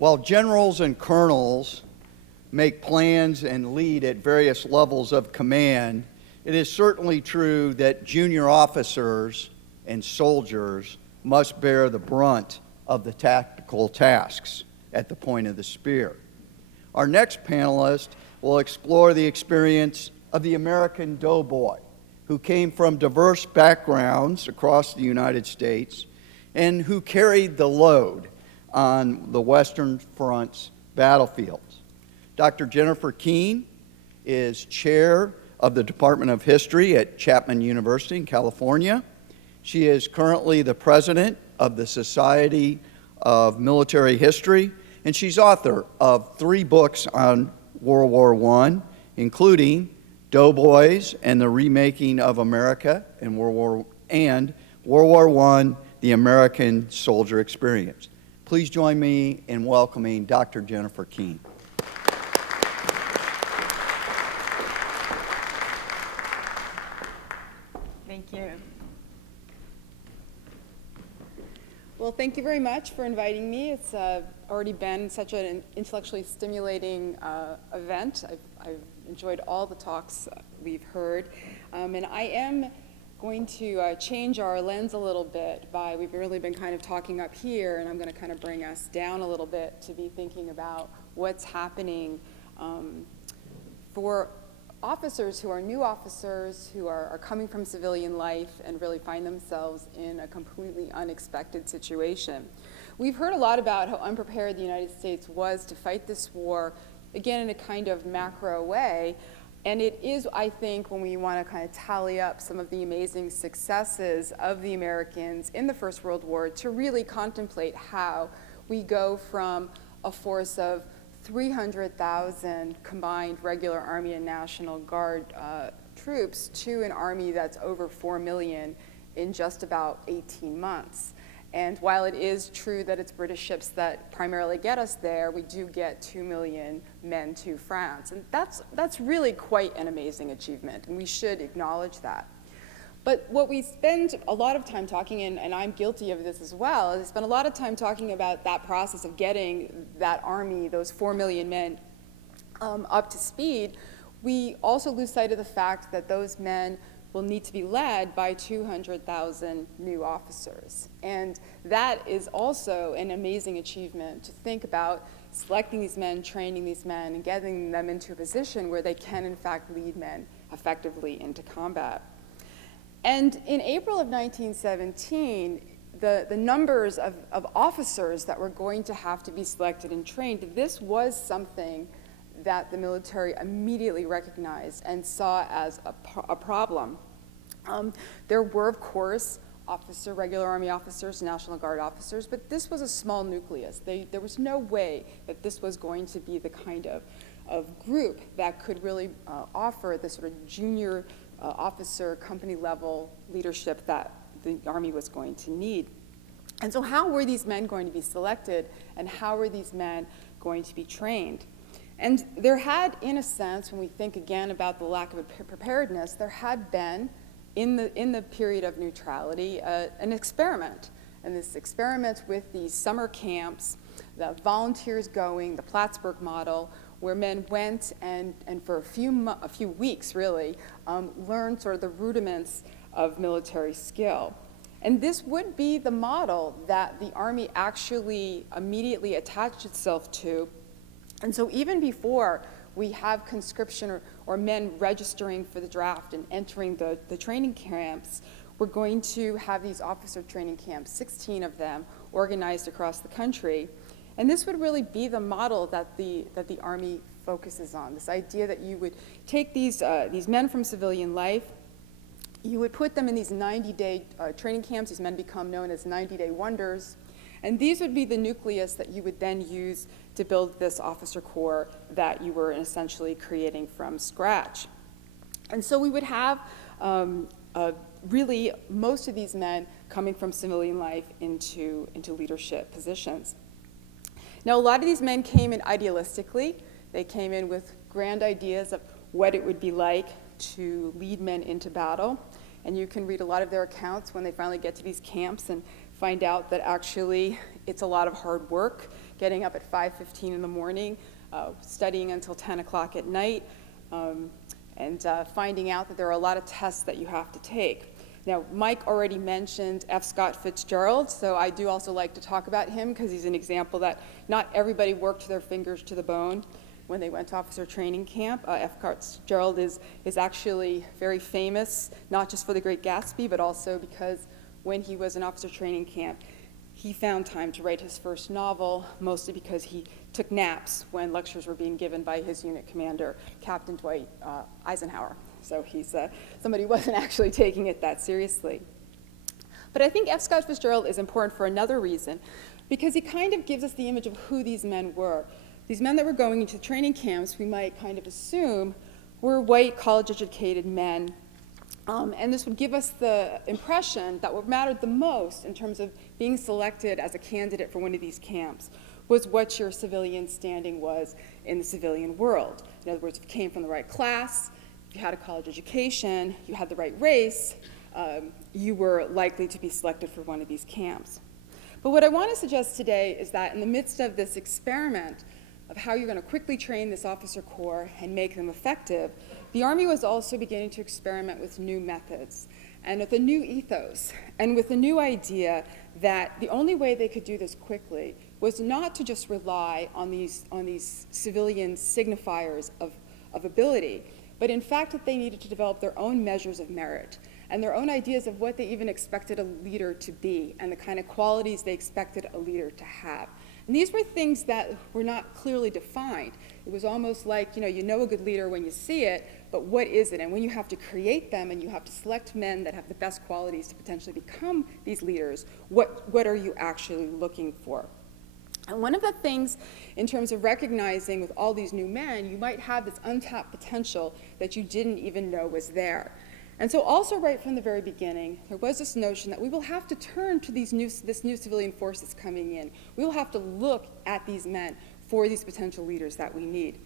While generals and colonels make plans and lead at various levels of command, it is certainly true that junior officers and soldiers must bear the brunt of the tactical tasks at the point of the spear. Our next panelist will explore the experience of the American doughboy, who came from diverse backgrounds across the United States and who carried the load on the Western Front's battlefields. Dr. Jennifer Keene is chair of the Department of History at Chapman University in California. She is currently the president of the Society of Military History, and she's author of 3 books on World War I, including Doughboys and the Remaking of America and World War I, The American Soldier Experience. Please join me in welcoming Dr. Jennifer Keene. Thank you. Well, thank you very much for inviting me. It's already been such an intellectually stimulating event. I've enjoyed all the talks we've heard. And I am going to change our lens a little bit we've really been kind of talking up here, and I'm going to kind of bring us down a little bit to be thinking about what's happening for officers who are new officers who are coming from civilian life and really find themselves in a completely unexpected situation. We've heard a lot about how unprepared the United States was to fight this war, again, in a kind of macro way. And it is, I think, when we want to kind of tally up some of the amazing successes of the Americans in the First World War to really contemplate how we go from a force of 300,000 combined regular Army and National Guard troops to an army that's over 4 million in just about 18 months. And while it is true that it's British ships that primarily get us there, we do get 2 million men to France. And that's really quite an amazing achievement, and we should acknowledge that. But what we spend a lot of time talking, and I'm guilty of this as well, is spend a lot of time talking about that process of getting that army, those 4 million men, up to speed. We also lose sight of the fact that those men will need to be led by 200,000 new officers. And that is also an amazing achievement to think about selecting these men, training these men, and getting them into a position where they can, in fact, lead men effectively into combat. And in April of 1917, the numbers of officers that were going to have to be selected and trained, this was something that the military immediately recognized and saw as a problem. There were, of course, regular Army officers, National Guard officers, but this was a small nucleus. There was no way that this was going to be the kind of group that could really offer the sort of junior officer, company-level leadership that the Army was going to need. And so how were these men going to be selected, and how were these men going to be trained? And there had, in a sense, when we think again about the lack of preparedness, there had been, in the period of neutrality, an experiment. And this experiment with these summer camps, the volunteers going, the Plattsburgh model, where men went and for a few weeks, really, learned sort of the rudiments of military skill. And this would be the model that the Army actually immediately attached itself to. And so even before we have conscription or men registering for the draft and entering the training camps, we're going to have these officer training camps, 16 of them, organized across the country. And this would really be the model that the Army focuses on, this idea that you would take these men from civilian life, you would put them in these 90-day training camps. These men become known as 90-day wonders. And these would be the nucleus that you would then use to build this officer corps that you were essentially creating from scratch. And so we would have really most of these men coming from civilian life into leadership positions. Now, a lot of these men came in idealistically. They came in with grand ideas of what it would be like to lead men into battle. And you can read a lot of their accounts when they finally get to these camps and find out that actually it's a lot of hard work. getting up at 5:15 in the morning, studying until 10 o'clock at night, and finding out that there are a lot of tests that you have to take. Now, Mike already mentioned F. Scott Fitzgerald, so I do also like to talk about him because he's an example that not everybody worked their fingers to the bone when they went to officer training camp. F. Scott Fitzgerald is actually very famous, not just for The Great Gatsby, but also because when he was in officer training camp, he found time to write his first novel, mostly because he took naps when lectures were being given by his unit commander, Captain Dwight Eisenhower. So he's somebody who wasn't actually taking it that seriously. But I think F. Scott Fitzgerald is important for another reason, because he kind of gives us the image of who these men were. These men that were going into training camps, we might kind of assume, were white, college-educated men. And this would give us the impression that what mattered the most in terms of being selected as a candidate for one of these camps was what your civilian standing was in the civilian world. In other words, if you came from the right class, if you had a college education, you had the right race, you were likely to be selected for one of these camps. But what I want to suggest today is that in the midst of this experiment of how you're going to quickly train this officer corps and make them effective, the Army was also beginning to experiment with new methods and with a new ethos and with a new idea that the only way they could do this quickly was not to just rely on these civilian signifiers of ability, but in fact that they needed to develop their own measures of merit and their own ideas of what they even expected a leader to be and the kind of qualities they expected a leader to have. And these were things that were not clearly defined. It was almost like, you know a good leader when you see it, but what is it? And when you have to create them and you have to select men that have the best qualities to potentially become these leaders, what are you actually looking for? And one of the things in terms of recognizing with all these new men, you might have this untapped potential that you didn't even know was there. And so also right from the very beginning, there was this notion that we will have to turn to this new civilian force that's coming in. We will have to look at these men for these potential leaders that we need.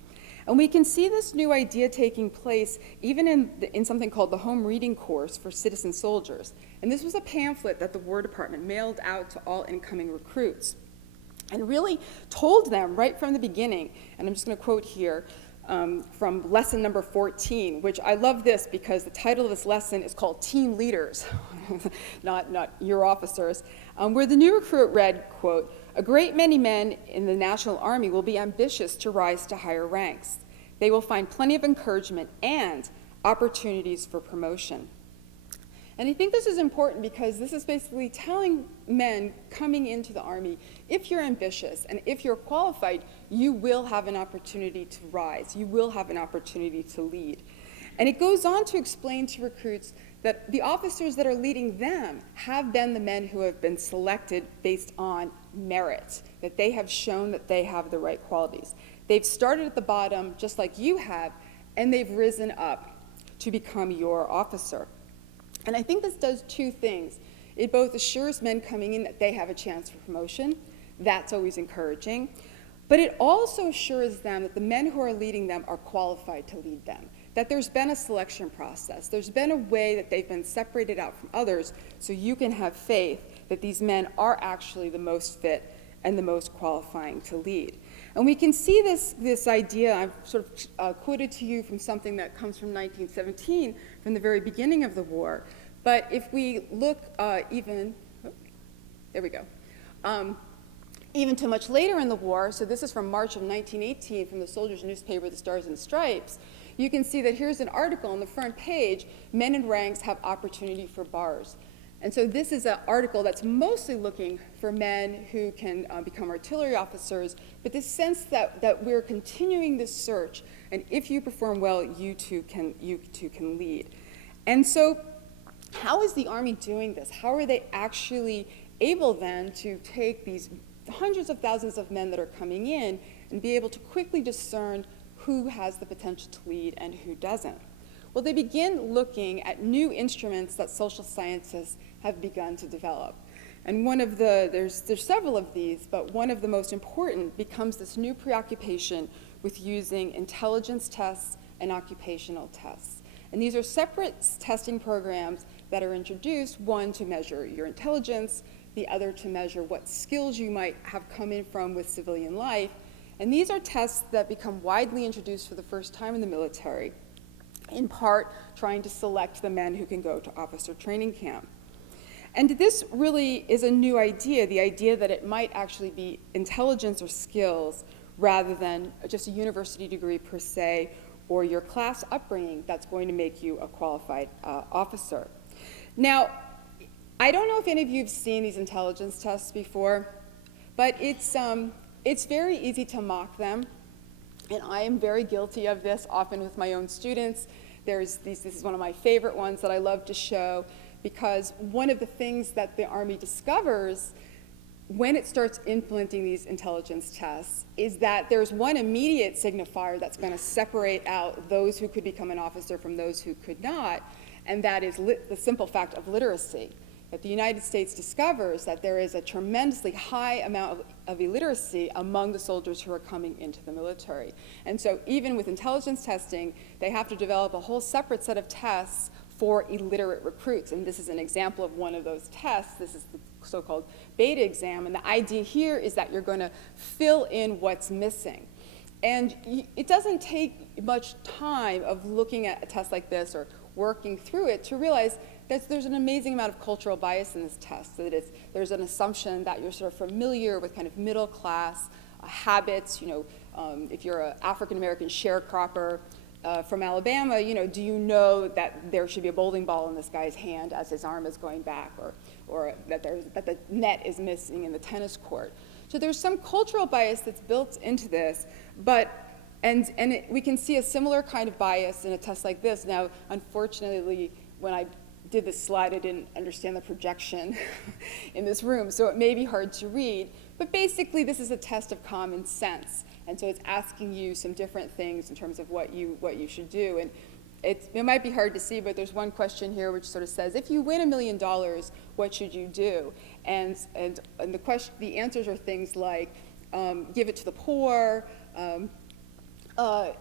And we can see this new idea taking place even in something called the Home Reading Course for Citizen Soldiers. And this was a pamphlet that the War Department mailed out to all incoming recruits and really told them right from the beginning, and I'm just going to quote here, from lesson number 14, which I love this because the title of this lesson is called Team Leaders, not your officers, where the new recruit read, quote, "A great many men in the National Army will be ambitious to rise to higher ranks. They will find plenty of encouragement and opportunities for promotion." And I think this is important because this is basically telling men coming into the Army, if you're ambitious and if you're qualified, you will have an opportunity to rise. You will have an opportunity to lead. And it goes on to explain to recruits that the officers that are leading them have been the men who have been selected based on merit, that they have shown that they have the right qualities. They've started at the bottom just like you have, and they've risen up to become your officer. And I think this does two things. It both assures men coming in that they have a chance for promotion. That's always encouraging. But it also assures them that the men who are leading them are qualified to lead them, that there's been a selection process. There's been a way that they've been separated out from others so you can have faith that these men are actually the most fit and the most qualifying to lead. And we can see this idea, I've sort of quoted to you from something that comes from 1917, from the very beginning of the war. But if we look even to much later in the war, so this is from March of 1918 from the soldiers' newspaper, The Stars and Stripes, you can see that here's an article on the front page, "Men in ranks have opportunity for bars." And so this is an article that's mostly looking for men who can become artillery officers, but this sense that we're continuing this search, and if you perform well, you too can lead. And so how is the Army doing this? How are they actually able then to take these hundreds of thousands of men that are coming in and be able to quickly discern who has the potential to lead and who doesn't? Well, they begin looking at new instruments that social scientists have begun to develop. And there's several of these, but one of the most important becomes this new preoccupation with using intelligence tests and occupational tests. And these are separate testing programs that are introduced, one to measure your intelligence, the other to measure what skills you might have come in from with civilian life. And these are tests that become widely introduced for the first time in the military, in part trying to select the men who can go to officer training camp. And this really is a new idea, the idea that it might actually be intelligence or skills rather than just a university degree per se, or your class upbringing that's going to make you a qualified officer. Now, I don't know if any of you have seen these intelligence tests before, but it's very easy to mock them, and I am very guilty of this, often with my own students. This is one of my favorite ones that I love to show, because one of the things that the Army discovers when it starts implementing these intelligence tests is that there's one immediate signifier that's going to separate out those who could become an officer from those who could not, and that is the simple fact of literacy. That the United States discovers that there is a tremendously high amount of illiteracy among the soldiers who are coming into the military. And so even with intelligence testing, they have to develop a whole separate set of tests for illiterate recruits. And this is an example of one of those tests. This is the so-called beta exam. And the idea here is that you're going to fill in what's missing. And it doesn't take much time of looking at a test like this or working through it to realize that there's an amazing amount of cultural bias in this test. That there's an assumption that you're sort of familiar with kind of middle class habits. If you're an African-American sharecropper from Alabama, do you know that there should be a bowling ball in this guy's hand as his arm is going back, or that the net is missing in the tennis court? So there's some cultural bias that's built into this, we can see a similar kind of bias in a test like this. Now, unfortunately, when I did this slide, I didn't understand the projection in this room, so it may be hard to read. But basically, this is a test of common sense, and so it's asking you some different things in terms of what you should do. And it might be hard to see, but there's one question here which sort of says, if you win $1 million, what should you do? And the answers are things like, give it to the poor. Help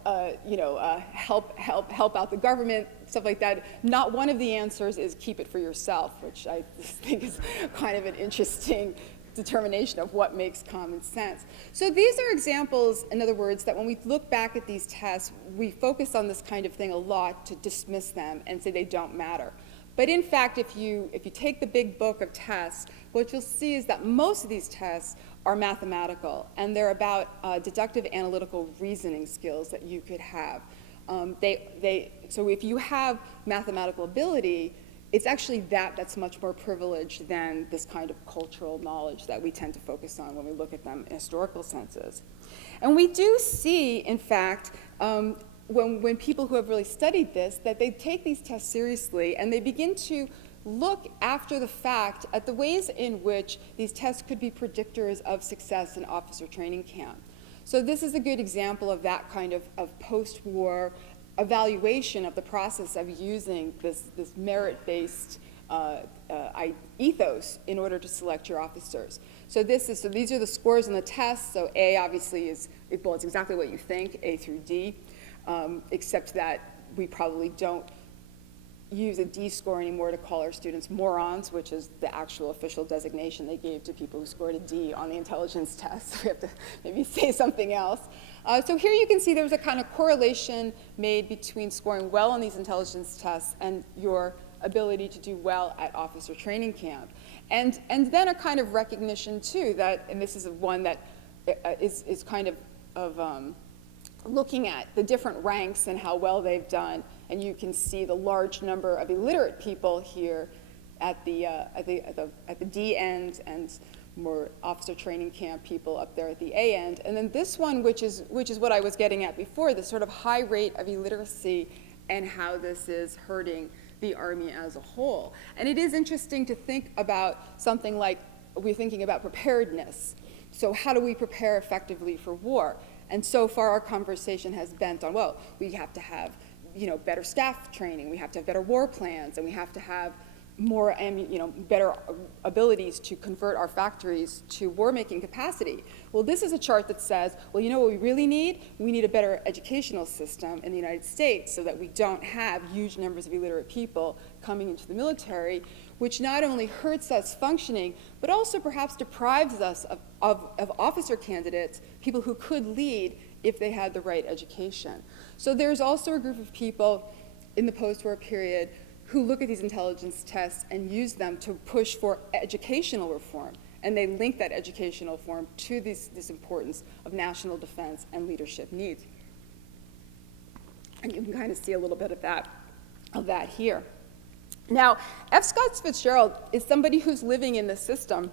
out the government, stuff like that. Not one of the answers is keep it for yourself, which I think is kind of an interesting determination of what makes common sense. So these are examples, in other words, that when we look back at these tests, we focus on this kind of thing a lot to dismiss them and say they don't matter. But in fact, if you take the big book of tests, what you'll see is that most of these tests are mathematical, and they're about deductive analytical reasoning skills that you could have. So if you have mathematical ability, it's actually that's much more privileged than this kind of cultural knowledge that we tend to focus on when we look at them in historical senses. And we do see, in fact, when people who have really studied this, that they take these tests seriously and they begin to look after the fact at the ways in which these tests could be predictors of success in officer training camp. So this is a good example of that kind of post-war evaluation of the process of using this merit-based ethos in order to select your officers. So these are the scores on the test. So A obviously it's exactly what you think, A through D, except that we probably don't use a D score anymore to call our students morons, which is the actual official designation they gave to people who scored a D on the intelligence test. We have to maybe say something else. So here you can see there's a kind of correlation made between scoring well on these intelligence tests and your ability to do well at officer training camp. And then a kind of recognition too that, and this is one that is kind of looking at the different ranks and how well they've done, and you can see the large number of illiterate people here at the D end, and more officer training camp people up there at the A end. And then this one, which is what I was getting at before, the sort of high rate of illiteracy and how this is hurting the Army as a whole. And it is interesting to think about something like, we're thinking about preparedness. So how do we prepare effectively for war? And so far our conversation has bent on, well, we have to have better staff training, we have to have better war plans, and we have to have more, better abilities to convert our factories to war-making capacity. Well, this is a chart that says, well, you know what we really need? We need a better educational system in the United States so that we don't have huge numbers of illiterate people coming into the military, which not only hurts us functioning, but also perhaps deprives us of officer candidates, people who could lead if they had the right education. So there's also a group of people in the post-war period who look at these intelligence tests and use them to push for educational reform. And they link that educational reform to this importance of national defense and leadership needs. And you can kind of see a little bit of that here. Now, F. Scott Fitzgerald is somebody who's living in the system.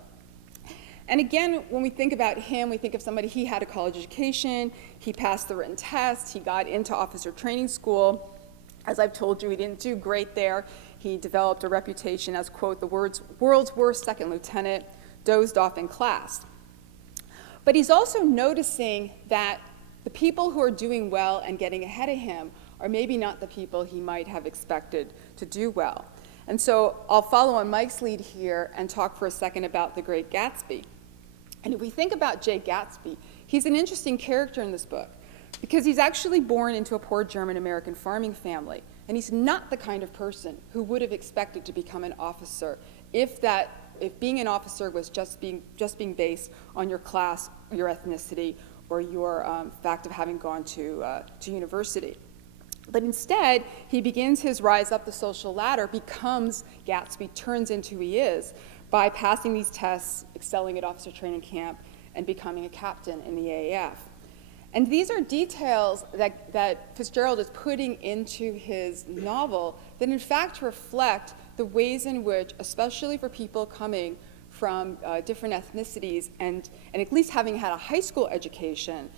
And again, when we think about him, we think of somebody, he had a college education, he passed the written test, he got into officer training school. As I've told you, he didn't do great there. He developed a reputation as, quote, the world's worst second lieutenant, dozed off in class. But he's also noticing that the people who are doing well and getting ahead of him are maybe not the people he might have expected to do well. And so I'll follow on Mike's lead here and talk for a second about the great Gatsby. And if we think about Jay Gatsby, he's an interesting character in this book because he's actually born into a poor German-American farming family. And he's not the kind of person who would have expected to become an officer if being an officer was just being based on your class, your ethnicity, or your fact of having gone to university. But instead, he begins his rise up the social ladder, becomes Gatsby, turns into who he is by passing these tests, excelling at officer training camp, and becoming a captain in the AAF. And these are details that Fitzgerald is putting into his novel that in fact reflect the ways in which, especially for people coming from different ethnicities and at least having had a high school education,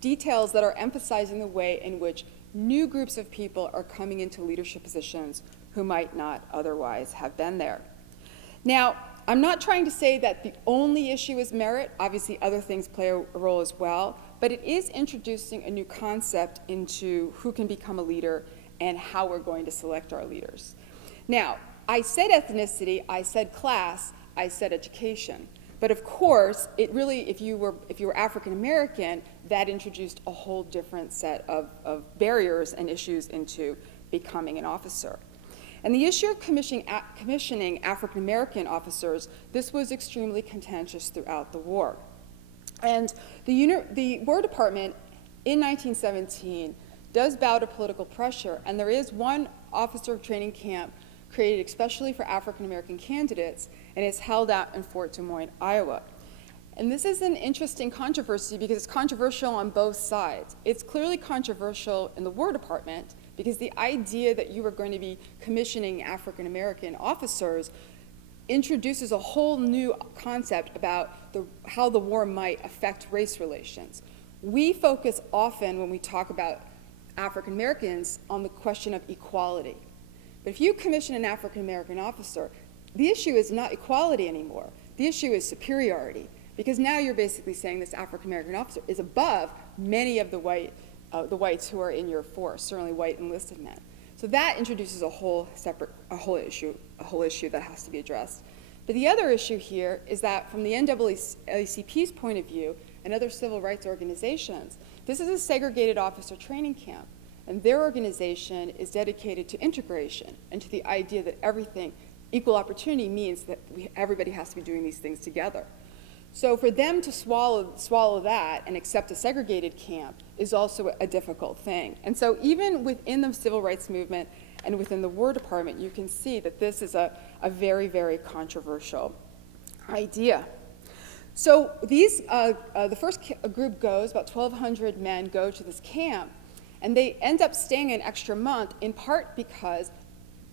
details that are emphasizing the way in which new groups of people are coming into leadership positions who might not otherwise have been there. Now, I'm not trying to say that the only issue is merit. Obviously, other things play a role as well. But it is introducing a new concept into who can become a leader and how we're going to select our leaders. Now, I said ethnicity, I said class, I said education. But of course, it really, if you were African American, that introduced a whole different set of barriers and issues into becoming an officer. And the issue of commissioning African American officers, this was extremely contentious throughout the war. And the War Department in 1917 does bow to political pressure, and there is one officer training camp created especially for African American candidates, and it's held out in Fort Des Moines, Iowa. And this is an interesting controversy because it's controversial on both sides. It's clearly controversial in the War Department because the idea that you are going to be commissioning African American officers introduces a whole new concept about how the war might affect race relations. We focus often when we talk about African Americans on the question of equality. But if you commission an African American officer, the issue is not equality anymore. The issue is superiority, because now you're basically saying this African American officer is above many of the whites who are in your force, certainly white enlisted men. So that introduces a whole issue that has to be addressed. But the other issue here is that from the NAACP's point of view and other civil rights organizations, this is a segregated officer training camp. And their organization is dedicated to integration and to the idea that equal opportunity means that everybody has to be doing these things together. So for them to swallow that and accept a segregated camp is also a difficult thing. And so even within the civil rights movement and within the War Department, you can see that this is a very, very controversial idea. So the first group goes, about 1,200 men go to this camp, and they end up staying an extra month in part because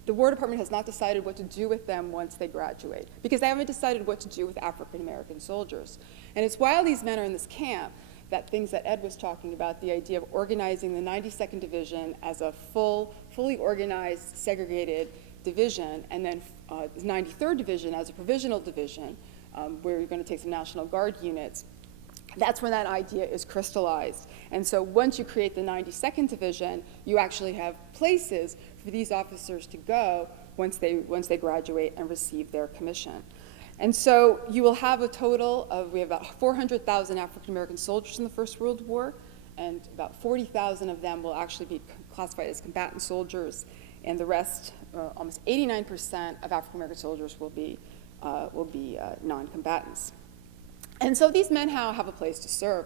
the War Department has not decided what to do with them once they graduate, because they haven't decided what to do with African American soldiers. And it's while these men are in this camp that things that Ed was talking about, the idea of organizing the 92nd Division as a fully organized, segregated division, and then the 93rd Division as a provisional division, where you're going to take some National Guard units. That's when that idea is crystallized. And so once you create the 92nd Division, you actually have places for these officers to go once they graduate and receive their commission. And so you will have a total of, we have about 400,000 African American soldiers in the First World War, and about 40,000 of them will actually be classified as combatant soldiers, and the rest almost 89% of African American soldiers will be non-combatants. And so these men have a place to serve.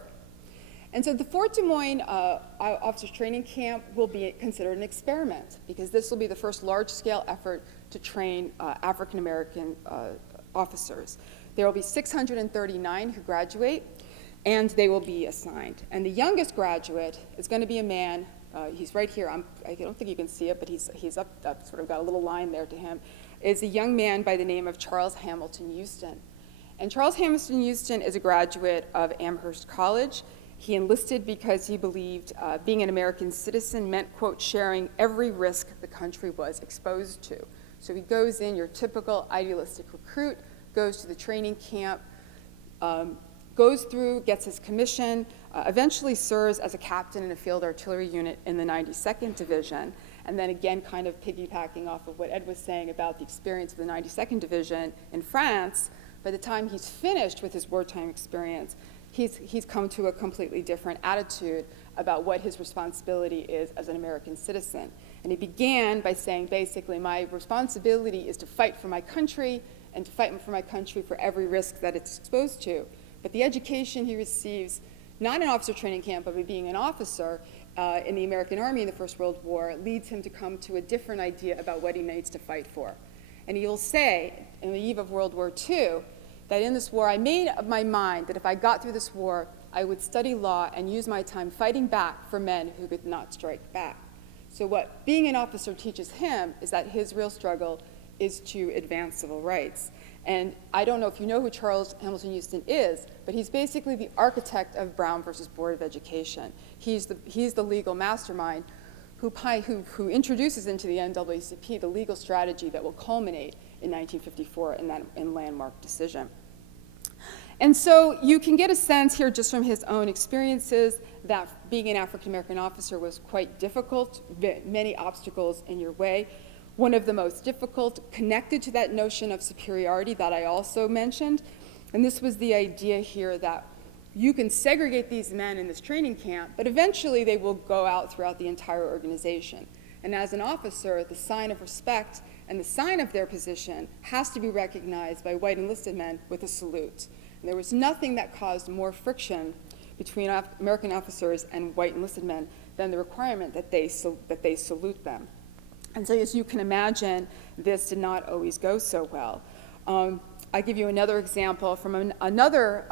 And so the Fort Des Moines Officers Training Camp will be considered an experiment, because this will be the first large-scale effort to train African American officers. There will be 639 who graduate, and they will be assigned. And the youngest graduate is going to be a man. He's right here. I don't think you can see it, but he's up, sort of got a little line there to him. Is a young man by the name of Charles Hamilton Houston. And Charles Hamilton Houston is a graduate of Amherst College. He enlisted because he believed being an American citizen meant, quote, sharing every risk the country was exposed to. So he goes in, your typical idealistic recruit, goes to the training camp, goes through, gets his commission, eventually serves as a captain in a field artillery unit in the 92nd Division, and then again kind of piggybacking off of what Ed was saying about the experience of the 92nd Division in France. By the time he's finished with his wartime experience, he's come to a completely different attitude about what his responsibility is as an American citizen. And he began by saying, basically, my responsibility is to fight for my country, and to fight for my country for every risk that it's exposed to. But the education he receives, not in officer training camp, but by being an officer in the American Army in the First World War, leads him to come to a different idea about what he needs to fight for. And he'll say, in the eve of World War II, that in this war, I made up my mind that if I got through this war, I would study law and use my time fighting back for men who could not strike back. So what being an officer teaches him is that his real struggle is to advance civil rights. And I don't know if you know who Charles Hamilton Houston is, but he's basically the architect of Brown versus Board of Education. He's the legal mastermind who introduces into the NAACP the legal strategy that will culminate in 1954 in that landmark decision. And so you can get a sense here just from his own experiences that being an African American officer was quite difficult, many obstacles in your way. One of the most difficult, connected to that notion of superiority that I also mentioned, and this was the idea here that you can segregate these men in this training camp, but eventually they will go out throughout the entire organization. And as an officer, the sign of respect and the sign of their position has to be recognized by white enlisted men with a salute. And there was nothing that caused more friction between American officers and white enlisted men than the requirement that they salute them. And so as you can imagine, this did not always go so well. I give you another example from another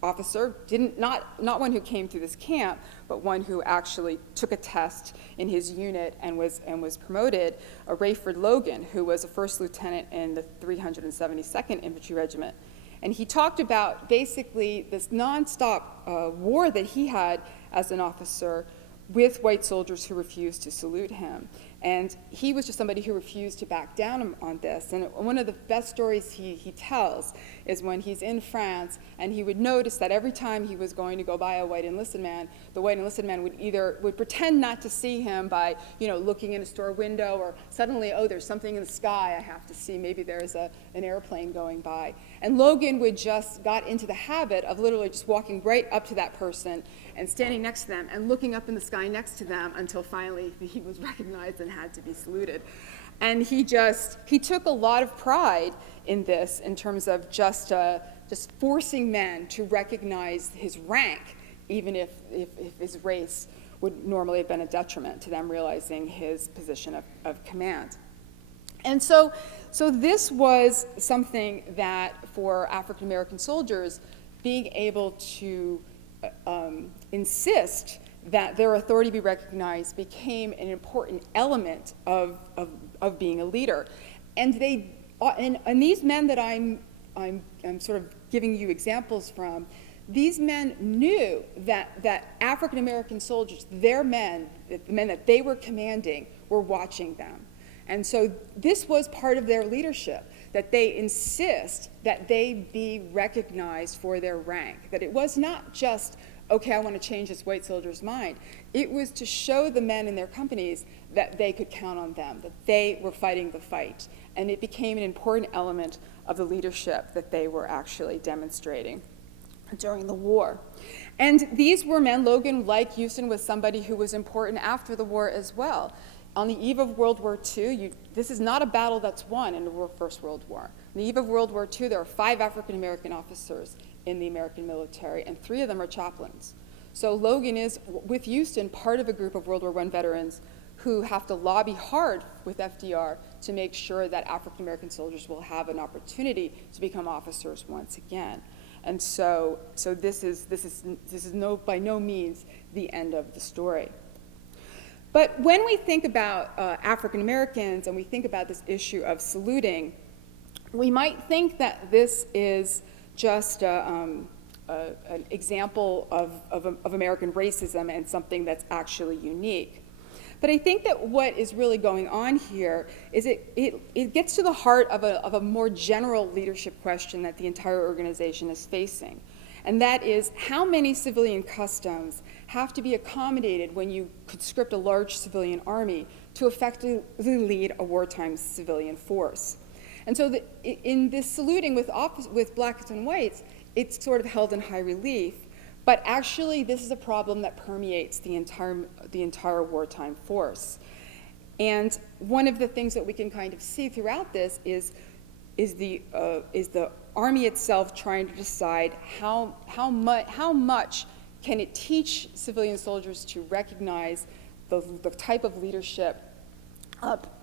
officer, not one who came through this camp, but one who actually took a test in his unit and was promoted, Rayford Logan, who was a first lieutenant in the 372nd Infantry Regiment. And he talked about basically this nonstop war that he had as an officer with white soldiers who refused to salute him. And he was just somebody who refused to back down on this. And one of the best stories he tells is when he's in France and he would notice that every time he was going to go by a white enlisted man, the white enlisted man would pretend not to see him by, looking in a store window, or suddenly, oh, there's something in the sky I have to see. Maybe there's an airplane going by. And Logan would just got into the habit of literally just walking right up to that person and standing next to them and looking up in the sky next to them until finally he was recognized and had to be saluted. And he took a lot of pride in this in terms of just forcing men to recognize his rank, even if his race would normally have been a detriment to them realizing his position of command. And so this was something that for African American soldiers, being able to insist that their authority be recognized became an important element of being a leader. And these men that I'm sort of giving you examples from, these men knew that African American soldiers, their men, the men that they were commanding, were watching them. And so this was part of their leadership, that they insist that they be recognized for their rank, that it was not just, okay, I want to change this white soldier's mind. It was to show the men in their companies that they could count on them, that they were fighting the fight. And it became an important element of the leadership that they were actually demonstrating during the war. And these were men. Logan, like Houston, was somebody who was important after the war as well. On the eve of World War II, this is not a battle that's won in the First World War. On the eve of World War II, there are 5 African-American officers in the American military, and 3 of them are chaplains. So Logan is, with Houston, part of a group of World War I veterans who have to lobby hard with FDR to make sure that African-American soldiers will have an opportunity to become officers once again. And so this is by no means the end of the story. But when we think about African Americans and we think about this issue of saluting, we might think that this is just an example of American racism and something that's actually unique. But I think that what is really going on here is it gets to the heart of a more general leadership question that the entire organization is facing. And that is, how many civilian customs have to be accommodated when you conscript a large civilian army to effectively lead a wartime civilian force? And so in this saluting with blacks and whites, it's sort of held in high relief. But actually, this is a problem that permeates the entire wartime force. And one of the things that we can kind of see throughout this is the Army itself trying to decide how much can it teach civilian soldiers to recognize the type of leadership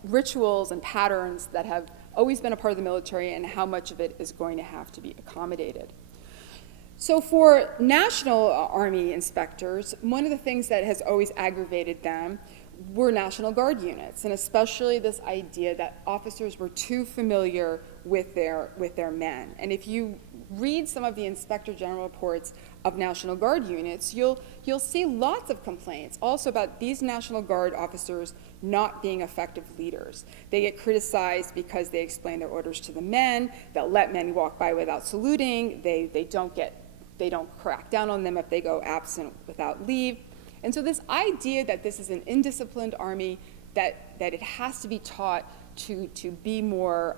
rituals and patterns that have always been a part of the military, and how much of it is going to have to be accommodated. So for National Army inspectors, one of the things that has always aggravated them were National Guard units, and especially this idea that officers were too familiar with their men. And if you read some of the Inspector General reports of National Guard units, you'll see lots of complaints also about these National Guard officers not being effective leaders. They get criticized because they explain their orders to the men, they'll let men walk by without saluting, they don't crack down on them if they go absent without leave. And so this idea that this is an indisciplined army, that it has to be taught to be more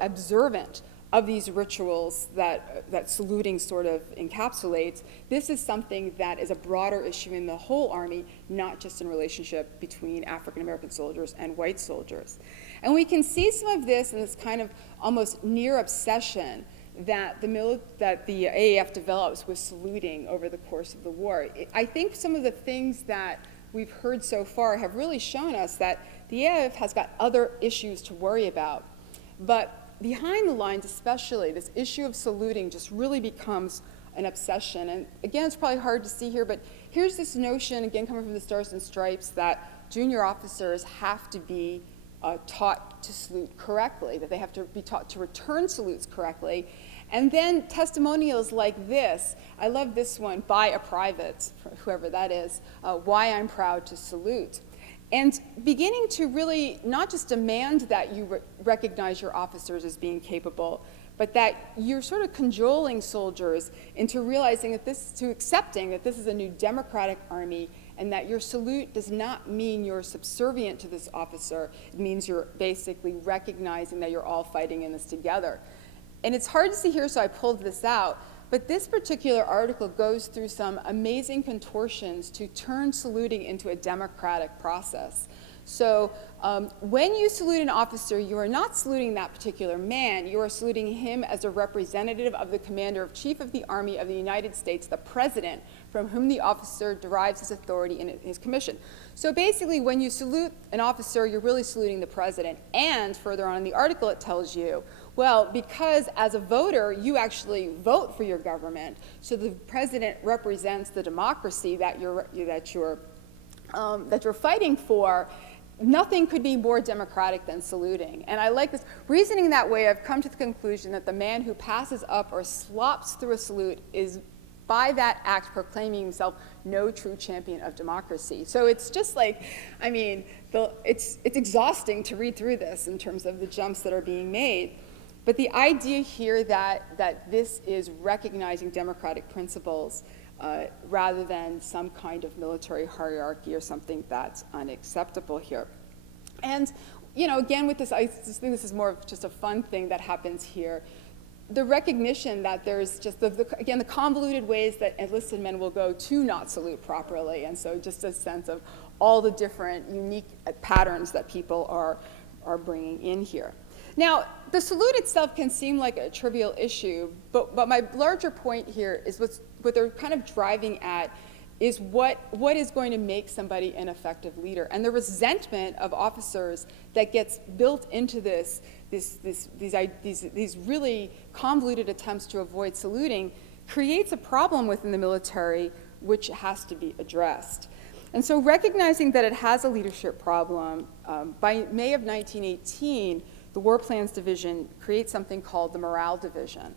observant of these rituals that saluting sort of encapsulates, this is something that is a broader issue in the whole Army, not just in relationship between African American soldiers and white soldiers. And we can see some of this in this kind of almost near obsession that the AAF develops with saluting over the course of the war. I think some of the things that we've heard so far have really shown us that the AAF has got other issues to worry about. But behind the lines especially, this issue of saluting just really becomes an obsession. And again, it's probably hard to see here, but here's this notion, again coming from the Stars and Stripes, that junior officers have to be taught to salute correctly, that they have to be taught to return salutes correctly. And then testimonials like this, I love this one, by a private, whoever that is, why I'm proud to salute. And beginning to really not just demand that you recognize your officers as being capable, but that you're sort of cajoling soldiers into realizing that accepting that this is a new democratic army, and that your salute does not mean you're subservient to this officer. It means you're basically recognizing that you're all fighting in this together. And it's hard to see here, so I pulled this out, but this particular article goes through some amazing contortions to turn saluting into a democratic process. So when you salute an officer, you are not saluting that particular man, you are saluting him as a representative of the Commander-in-Chief of the Army of the United States, the President, from whom the officer derives his authority and his commission. So basically, when you salute an officer, you're really saluting the President. And further on in the article, it tells you, well, because as a voter, you actually vote for your government, so the President represents the democracy that you're fighting for. Nothing could be more democratic than saluting. And I like this. Reasoning that way, I've come to the conclusion that the man who passes up or slops through a salute is, by that act, proclaiming himself no true champion of democracy. So it's just like, I mean, it's exhausting to read through this in terms of the jumps that are being made. But the idea here that this is recognizing democratic principles rather than some kind of military hierarchy or something that's unacceptable here. And, you know, again with this, I just think this is more of just a fun thing that happens here. The recognition that there's just, again, the convoluted ways that enlisted men will go to not salute properly. And so just a sense of all the different unique patterns that people are bringing in here. Now, the salute itself can seem like a trivial issue, but my larger point here is what they're kind of driving at is what is going to make somebody an effective leader. And the resentment of officers that gets built into these really convoluted attempts to avoid saluting creates a problem within the military which has to be addressed. And so recognizing that it has a leadership problem, by May of 1918, the War Plans Division creates something called the Morale Division.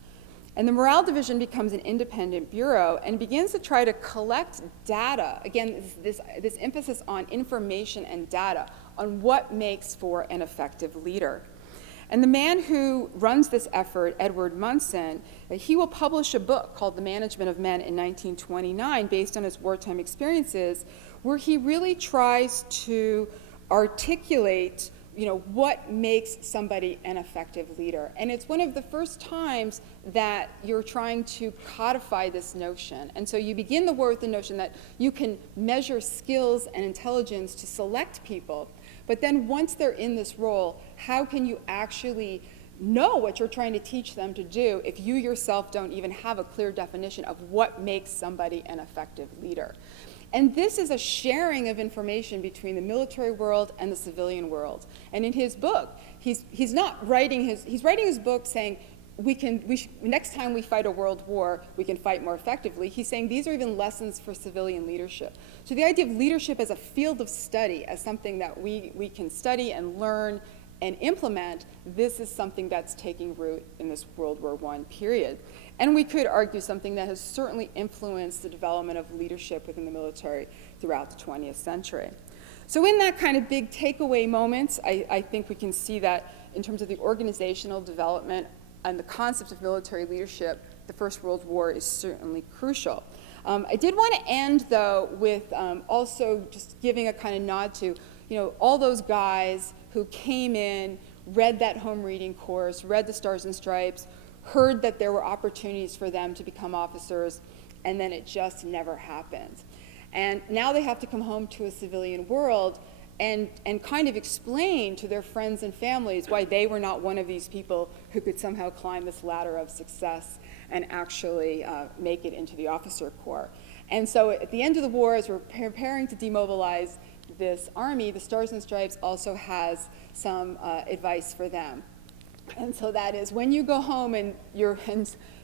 And the Morale Division becomes an independent bureau and begins to try to collect data, again, this emphasis on information and data, on what makes for an effective leader. And the man who runs this effort, Edward Munson, he will publish a book called The Management of Men in 1929 based on his wartime experiences, where he really tries to articulate what makes somebody an effective leader. And it's one of the first times that you're trying to codify this notion. And so you begin the war with the notion that you can measure skills and intelligence to select people, but then once they're in this role, how can you actually know what you're trying to teach them to do if you yourself don't even have a clear definition of what makes somebody an effective leader? And this is a sharing of information between the military world and the civilian world. And in his book, he's writing his book saying, next time we fight a world war, we can fight more effectively. He's saying these are even lessons for civilian leadership. So the idea of leadership as a field of study, as something that we can study and learn and implement, this is something that's taking root in this World War I period. And we could argue something that has certainly influenced the development of leadership within the military throughout the 20th century. So in that kind of big takeaway moments, I think we can see that in terms of the organizational development and the concept of military leadership, the First World War is certainly crucial. I did want to end, though, with also just giving a kind of nod to all those guys who came in, read that home reading course, read the Stars and Stripes, heard that there were opportunities for them to become officers, and then it just never happened. And now they have to come home to a civilian world and kind of explain to their friends and families why they were not one of these people who could somehow climb this ladder of success and actually make it into the officer corps. And so at the end of the war, as we're preparing to demobilize this army, the Stars and Stripes also has some advice for them. And so that is, when you go home and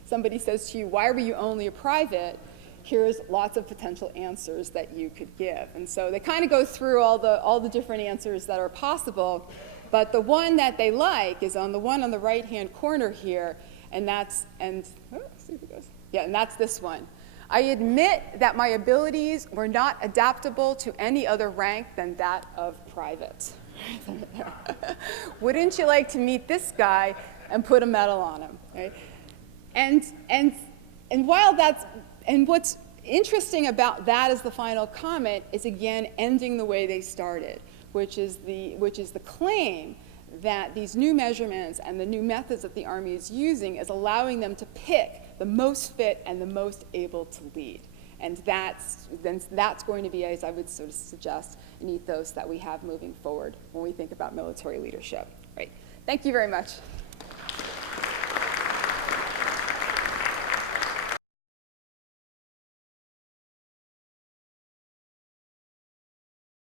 somebody says to you, why were you only a private? Here's lots of potential answers that you could give. And so they kind of go through all the different answers that are possible, but the one that they like is on the one on the right-hand corner here, and that's this one. I admit that my abilities were not adaptable to any other rank than that of private. Wouldn't you like to meet this guy and put a medal on him? Right? And while what's interesting about that as the final comment is again ending the way they started, which is the claim that these new measurements and the new methods that the Army is using is allowing them to pick the most fit and the most able to lead. And that's going to be, as I would sort of suggest, an ethos that we have moving forward when we think about military leadership. Right. Thank you very much.